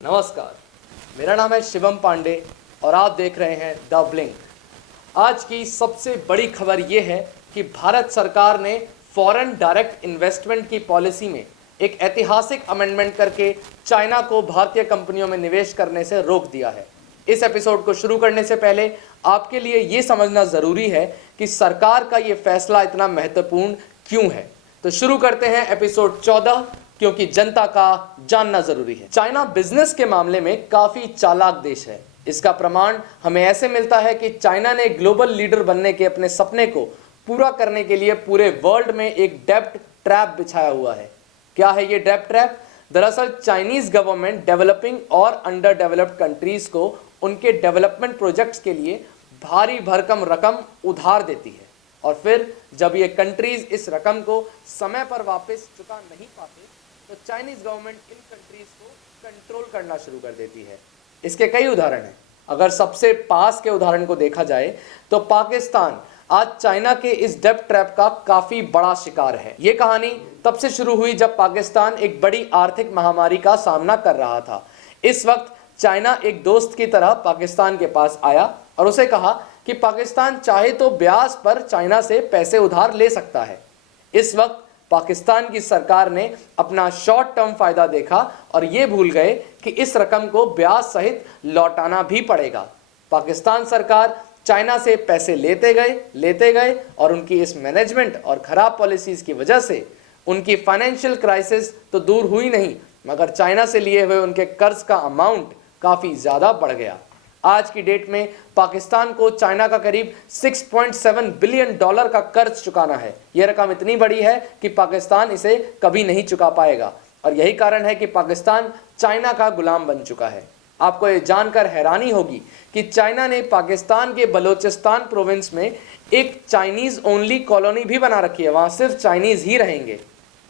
नमस्कार, मेरा नाम है शिवम पांडे और आप देख रहे हैं द ब्लिंक। आज की सबसे बड़ी खबर यह है कि भारत सरकार ने फॉरेन डायरेक्ट इन्वेस्टमेंट की पॉलिसी में एक ऐतिहासिक अमेंडमेंट करके चाइना को भारतीय कंपनियों में निवेश करने से रोक दिया है। इस एपिसोड को शुरू करने से पहले आपके लिए यह समझना ज़रूरी है कि सरकार का ये फैसला इतना महत्वपूर्ण क्यों है। तो शुरू करते हैं एपिसोड 14, क्योंकि जनता का जानना जरूरी है। चाइना बिजनेस के मामले में काफी चालाक देश है। इसका प्रमाण हमें ऐसे मिलता है कि चाइना ने ग्लोबल लीडर बनने के अपने सपने को पूरा करने के लिए पूरे वर्ल्ड में एक डेब्ट ट्रैप बिछाया हुआ है। क्या है ये डेब्ट ट्रैप? दरअसल चाइनीज गवर्नमेंट डेवलपिंग और अंडर डेवलप्ड कंट्रीज को उनके डेवलपमेंट प्रोजेक्ट्स के लिए भारी भरकम रकम उधार देती है और फिर जब ये कंट्रीज इस रकम को समय पर वापस चुका नहीं पाते तो चाइनीज गवर्नमेंट इन कंट्रीज को कंट्रोल करना शुरू कर देती है। इसके कई उदाहरण हैं। अगर सबसे पास के उदाहरण को देखा जाए तो पाकिस्तान आज चाइना के इस डेब्ट ट्रैप का काफी बड़ा शिकार है। ये कहानी तब से शुरू हुई जब पाकिस्तान एक बड़ी आर्थिक महामारी का सामना कर रहा था। इस वक्त चाइना एक दोस्त की तरह पाकिस्तान के पास आया और उसे कहा कि पाकिस्तान चाहे तो ब्याज पर चाइना से पैसे उधार ले सकता है। इस वक्त पाकिस्तान की सरकार ने अपना शॉर्ट टर्म फायदा देखा और यह भूल गए कि इस रकम को ब्याज सहित लौटाना भी पड़ेगा। पाकिस्तान सरकार चाइना से पैसे लेते गए और उनकी इस मैनेजमेंट और खराब पॉलिसीज की वजह से उनकी फाइनेंशियल क्राइसिस तो दूर हुई नहीं, मगर चाइना से लिए हुए उनके कर्ज का अमाउंट काफी ज्यादा बढ़ गया। आज की डेट में पाकिस्तान को चाइना का करीब 6.7 बिलियन डॉलर का कर्ज चुकाना है। यह रकम इतनी बड़ी है कि पाकिस्तान इसे कभी नहीं चुका पाएगा और यही कारण है कि पाकिस्तान चाइना का गुलाम बन चुका है। आपको यह जानकर हैरानी होगी कि चाइना ने पाकिस्तान के बलोचिस्तान प्रोविंस में एक चाइनीज ओनली कॉलोनी भी बना रखी है। वहां सिर्फ चाइनीज ही रहेंगे।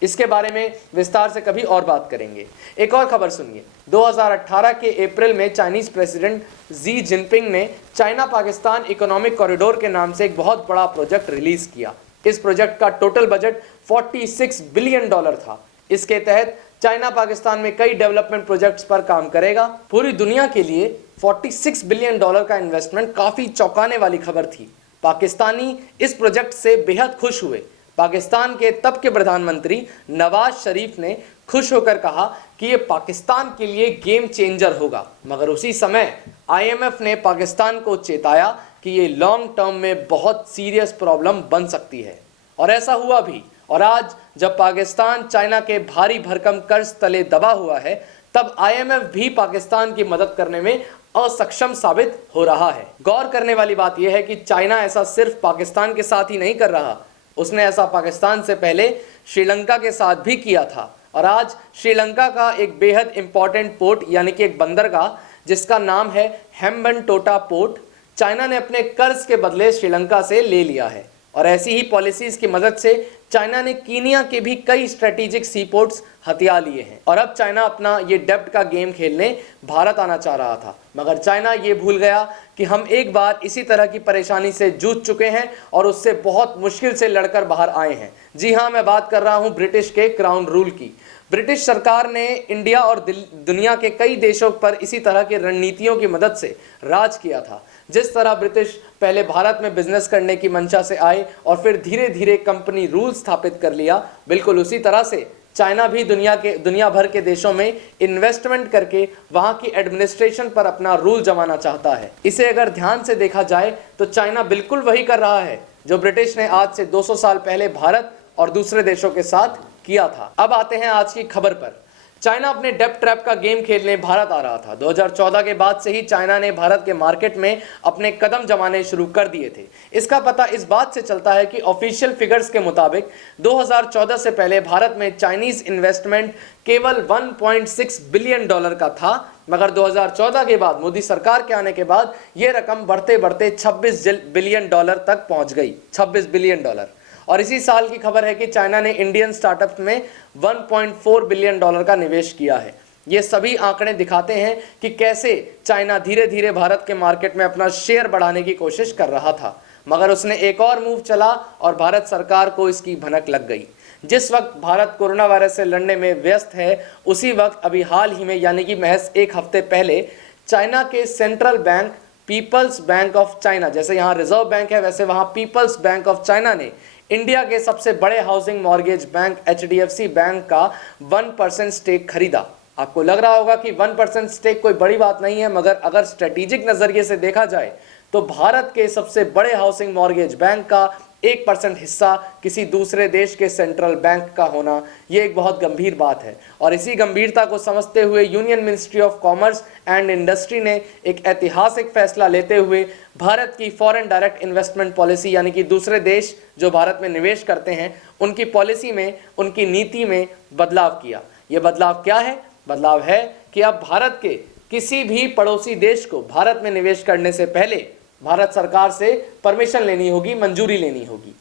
इसके बारे में विस्तार से कभी और बात करेंगे। एक और खबर सुनिए। 2018 के अप्रैल में चाइनीज प्रेसिडेंट जी जिनपिंग ने चाइना पाकिस्तान इकोनॉमिक कॉरिडोर के नाम से एक बहुत बड़ा प्रोजेक्ट रिलीज किया। इस प्रोजेक्ट का टोटल बजट 46 बिलियन डॉलर था। इसके तहत चाइना पाकिस्तान में कई डेवलपमेंट प्रोजेक्ट्स पर काम करेगा। पूरी दुनिया के लिए 46 बिलियन डॉलर का इन्वेस्टमेंट काफी चौंकाने वाली खबर थी। पाकिस्तानी इस प्रोजेक्ट से बेहद खुश हुए। पाकिस्तान के तब के प्रधानमंत्री नवाज शरीफ ने खुश होकर कहा कि यह पाकिस्तान के लिए गेम चेंजर होगा, मगर उसी समय आईएमएफ ने पाकिस्तान को चेताया कि ये लॉन्ग टर्म में बहुत सीरियस प्रॉब्लम बन सकती है और ऐसा हुआ भी। और आज जब पाकिस्तान चाइना के भारी भरकम कर्ज तले दबा हुआ है, तब आईएमएफ भी पाकिस्तान की मदद करने में असक्षम साबित हो रहा है। गौर करने वाली बात यह है कि चाइना ऐसा सिर्फ पाकिस्तान के साथ ही नहीं कर रहा, उसने ऐसा पाकिस्तान से पहले श्रीलंका के साथ भी किया था। और आज श्रीलंका का एक बेहद इंपॉर्टेंट पोर्ट यानी कि एक बंदरगाह जिसका नाम है हेम्बनटोटा पोर्ट, चाइना ने अपने कर्ज के बदले श्रीलंका से ले लिया है। और ऐसी ही पॉलिसीज की मदद से चाइना ने कीनिया के भी कई स्ट्रेटेजिक सी पोर्ट्स हथिया लिए हैं। और अब चाइना अपना ये डेब्ट का गेम खेलने भारत आना चाह रहा था, मगर चाइना ये भूल गया कि हम एक बार इसी तरह की परेशानी से जूझ चुके हैं और उससे बहुत मुश्किल से लड़कर बाहर आए हैं। जी हाँ, मैं बात कर रहा हूँ ब्रिटिश के क्राउन रूल की। ब्रिटिश सरकार ने इंडिया और दुनिया के कई देशों पर इसी तरह की रणनीतियों की मदद से राज किया था। जिस तरह ब्रिटिश पहले भारत में बिजनेस करने की मंशा से आए और फिर धीरे धीरे कंपनी रूल स्थापित कर लिया, बिल्कुल उसी तरह से चाइना भी दुनिया भर के देशों में इन्वेस्टमेंट करके वहां की एडमिनिस्ट्रेशन पर अपना रूल जमाना चाहता है। इसे अगर ध्यान से देखा जाए तो चाइना बिल्कुल वही कर रहा है जो ब्रिटिश ने आज से 200 साल पहले भारत और दूसरे देशों के साथ किया था। अब आते हैं आज की खबर पर। चाइना अपने डेब्ट ट्रैप का गेम खेलने भारत आ रहा था। 2014 के बाद से ही चाइना ने भारत के मार्केट में अपने कदम जमाने शुरू कर दिए थे। इसका पता इस बात से चलता है कि ऑफिशियल फिगर्स के मुताबिक 2014 से पहले भारत में चाइनीज इन्वेस्टमेंट केवल 1.6 बिलियन डॉलर का था, मगर 2014 के बाद मोदी सरकार के आने के बाद यह रकम बढ़ते बढ़ते 26 बिलियन डॉलर तक पहुंच गई। 26 बिलियन डॉलर। और इसी साल की खबर है कि चाइना ने इंडियन स्टार्टअप्स में 1.4 बिलियन डॉलर का निवेश किया है। ये सभी आंकड़े दिखाते हैं कि कैसे चाइना धीरे धीरे भारत के मार्केट में अपना शेयर बढ़ाने की कोशिश कर रहा था, मगर उसने एक और मूव चला और भारत सरकार को इसकी भनक लग गई। जिस वक्त भारत कोरोना वायरस से लड़ने में व्यस्त है, उसी वक्त अभी हाल ही में यानी कि महज एक हफ्ते पहले चाइना के central bank people's bank of China, जैसे यहाँ रिजर्व बैंक है वैसे वहाँ पीपल्स बैंक ऑफ चाइना ने इंडिया के सबसे बड़े housing mortgage bank HDFC bank का 1% स्टेक खरीदा। आपको लग रहा होगा कि 1% स्टेक कोई बड़ी बात नहीं है, मगर अगर स्ट्रेटेजिक नजरिए से देखा जाए तो भारत के सबसे बड़े हाउसिंग मॉर्गेज बैंक का 1% हिस्सा किसी दूसरे देश के सेंट्रल बैंक का होना यह एक बहुत गंभीर बात है। और इसी गंभीरता को समझते हुए union ministry of commerce and industry ने एक ऐतिहासिक फैसला लेते हुए भारत की फॉरेन डायरेक्ट इन्वेस्टमेंट पॉलिसी यानी कि दूसरे देश जो भारत में निवेश करते हैं उनकी पॉलिसी में, उनकी नीति में बदलाव किया। यह बदलाव क्या है? बदलाव है कि अब भारत के किसी भी पड़ोसी देश को भारत में निवेश करने से पहले भारत सरकार से परमिशन लेनी होगी, मंजूरी लेनी होगी।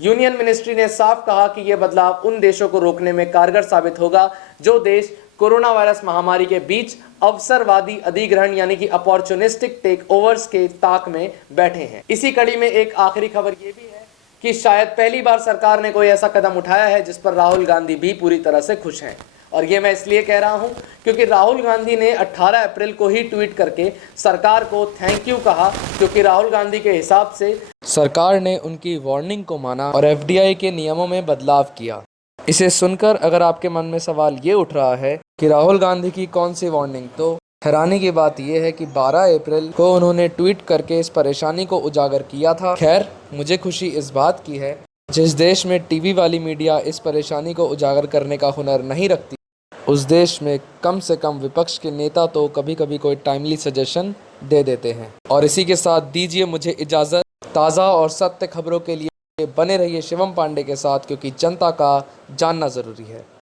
यूनियन मिनिस्ट्री ने साफ कहा कि यह बदलाव उन देशों को रोकने में कारगर साबित होगा जो देश कोरोना वायरस महामारी के बीच अवसरवादी अधिग्रहण यानी कि अपॉर्चुनिस्टिक टेक ओवर्स के ताक में बैठे हैं। इसी कड़ी में एक आखिरी खबर यह भी है कि शायद पहली बार सरकार ने कोई ऐसा कदम उठाया है जिस पर राहुल गांधी भी पूरी तरह से खुश हैं। और ये मैं इसलिए कह रहा हूं क्योंकि राहुल गांधी ने 18 अप्रैल को ही ट्वीट करके सरकार को थैंक यू कहा, क्योंकि राहुल गांधी के हिसाब से सरकार ने उनकी वार्निंग को माना और FDI के नियमों में बदलाव किया। इसे सुनकर अगर आपके मन में सवाल ये उठ रहा है कि राहुल गांधी की कौन सी वार्निंग, तो हैरानी की बात यह है कि 12 अप्रैल को उन्होंने ट्वीट करके इस परेशानी को उजागर किया था। खैर, मुझे खुशी इस बात की है जिस देश में टीवी वाली मीडिया इस परेशानी को उजागर करने का हुनर नहीं रखती, उस देश में कम से कम विपक्ष के नेता तो कभी कभी कोई टाइमली सजेशन दे देते हैं। और इसी के साथ दीजिए मुझे इजाज़त। ताज़ा और सत्य खबरों के लिए बने रहिए शिवम पांडे के साथ, क्योंकि जनता का जानना ज़रूरी है।